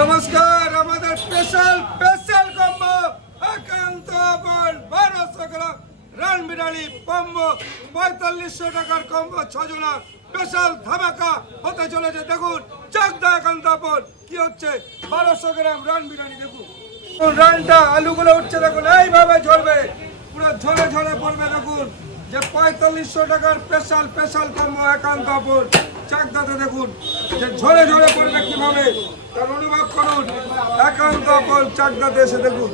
নমস্কার, আমাদের special special combo একান্ত বল বারোশো গ্রাম রান বিরালি কম্বো পঁয়তাল্লিশশো টাকার কম্বো ছজনা স্পেশাল ধামাকা হতে চলেছে। দেখুন, চাকদা একান্ত বল, কি হচ্ছে? বারোশো গ্রাম রান বিরানি দেখুন, রানটা আলুগুলো উঠছে, দেখুন, এইভাবে ঝরবে। ঝরে পড়বে দেখুন যে পঁয়তাল্লিশশো টাকার স্পেশাল স্পেশাল কম্বো একান্ত কাপড় চাকদাতে দেখুন, যে ঝরে ঝরে পড়বে কীভাবে, তার অনুভব করুন। একান্ত কাপড় চাকদাতে এসে দেখুন।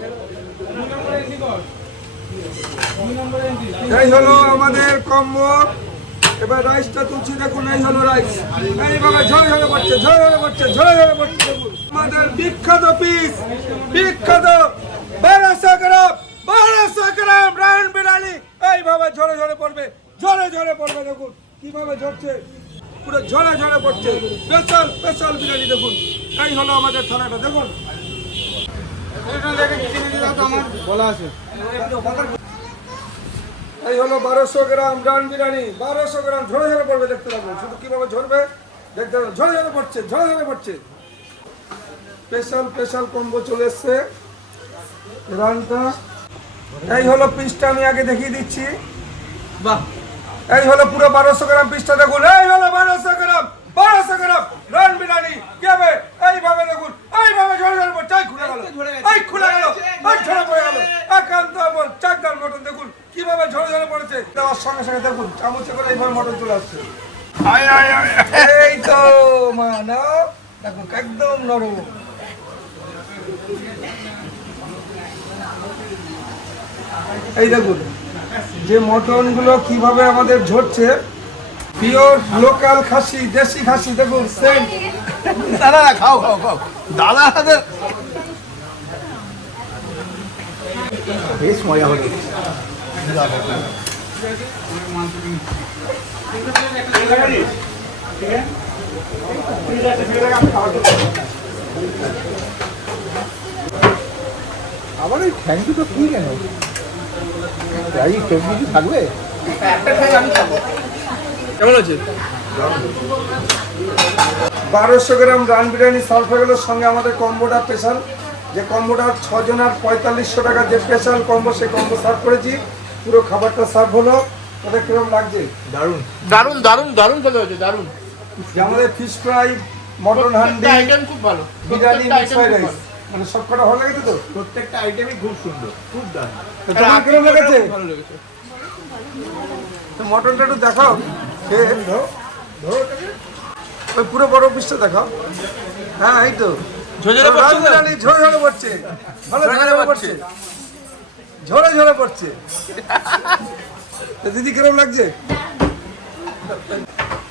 এই হলো আমাদের কম্বো এবার রাইসটা তুলছি, দেখুন, এই হলো রাইস এইভাবে ঝরে ঝরে পড়ছে, ঝরে ঝরে পড়ছে, ঝরে ঝরে পড়ছে, দেখুন। আমাদের বিখ্যাত পিস বিখ্যাত বারোশো গ্রাম গ্রাম রায়ন এইভাবে ঝরে ঝরে পড়বে, ঝরে ঝরে পড়বে দেখুন, কীভাবে ঝরছে, পুরো ঝরে ঝরে পড়ছে। স্পেশাল স্পেশাল বিরিয়ানি দেখুন, এই হলো আমাদের থানাটা দেখুন। এই হলো বারোশো গ্রাম রান বিরিয়ানি, বারোশো গ্রাম ঝরে ঝরে পড়বে দেখতে পাবেন শুধু কীভাবে ঝরবে, দেখতে পাবেন ঝরে ঝরে পড়ছে, ঝরে ঝরে পড়ছে। স্পেশাল স্পেশাল কম্বো চলে এসছে। রানটা এই হলো পিসটা আমি আগে দেখিয়ে দিচ্ছি। বাহ। এই হলো পুরো বারোশো গ্রাম পিসটা দেখুন। এই হলো বারোশো গ্রাম বারোশো গ্রাম। রান বিরিয়ানি কি হবে? এইভাবে দেখুন এইভাবে ঝরে ঝরে পড়ছে। এই খুলে গেল। এই খুলে গেল। এই ঝরে পড়ে গেল। একান্ত আপন চাকদার মটন দেখুন। কীভাবে ঝরে ঝরে পড়েছে। দেওয়ার সঙ্গে সঙ্গে দেখুন চামচে করে এইভাবে মটন চলে আসছে। এই তো মা না দেখুন একদম নরম। এই দেখুন, যে মটনগুলো কীভাবে আমাদের ঝরছে পিওর লোকাল খাসি, দেশি খাসি, দেখুন সেন্ট দাদা খাও খাও খাও। দাদা বেশ মজা আবার এই থ্যাংক ইউ তো কি কেন থাকবে? কেমন আছে? বারোশো গ্রাম রান বিরিয়ানি সার্ভ হয়ে গেল সঙ্গে আমাদের কম্বোটা স্পেশাল যে কম্বোটা ছজনের পঁয়তাল্লিশশো টাকা যে স্পেশাল কম্বো সেই কম্বো সার্ভ করেছি। পুরো খাবারটা সার্ভ হলো। ওদের কীরকম লাগছে? দারুণ। দারুণ দারুণ দারুণ খেতে হয়েছে দারুণ। যে আমাদের ফিশ ফ্রাই মটন হান্ডি খুব ভালো। বিরিয়ানি মিক্স ফ্রাইড রাইস মানে সব কটা ভালো লেগেছে তো? প্রত্যেকটা আইটেমই খুব সুন্দর খুব দারুণ। তোমার কীরকম লেগেছে? ভালো লেগেছে। তো মটনটা একটু দেখাও। খেয়ে ওই পুরো বড় পিসটা দেখাও। হ্যাঁ এই তো। ঝরঝরে পড়ছে তো? রাজবিরিয়ানি ঝরে ঝরে পড়ছে। ভালো ঝরে ঝরে ঝরে পড়ছে। ঝরে ঝরে পড়ছে। তো দিদি কীরকম লাগছে?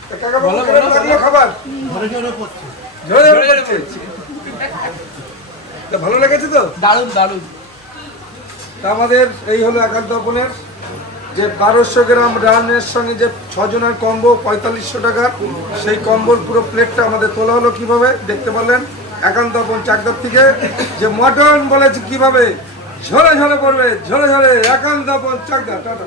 তো কাকা বাবু কীরকম লাগল খাবার? ঝরে ঝরে পড়ছে। তো ভালো লেগেছে তো? দারুণ দারুণ। তা আমাদের এই হলো একান্ত অপনের যে বারোশো গ্রাম রানের সঙ্গে যে ছজনের কম্বো পঁয়তাল্লিশশো টাকার সেই কম্বোর পুরো প্লেটটা আমাদের তোলা হলো কীভাবে দেখতে পারলেন? একান্ত অপন চাকদার থেকে যে মটন বলেছে কীভাবে ঝরে ঝরে পড়বে ঝরে ঝরে একান্ত অপন চাকদা টাটা।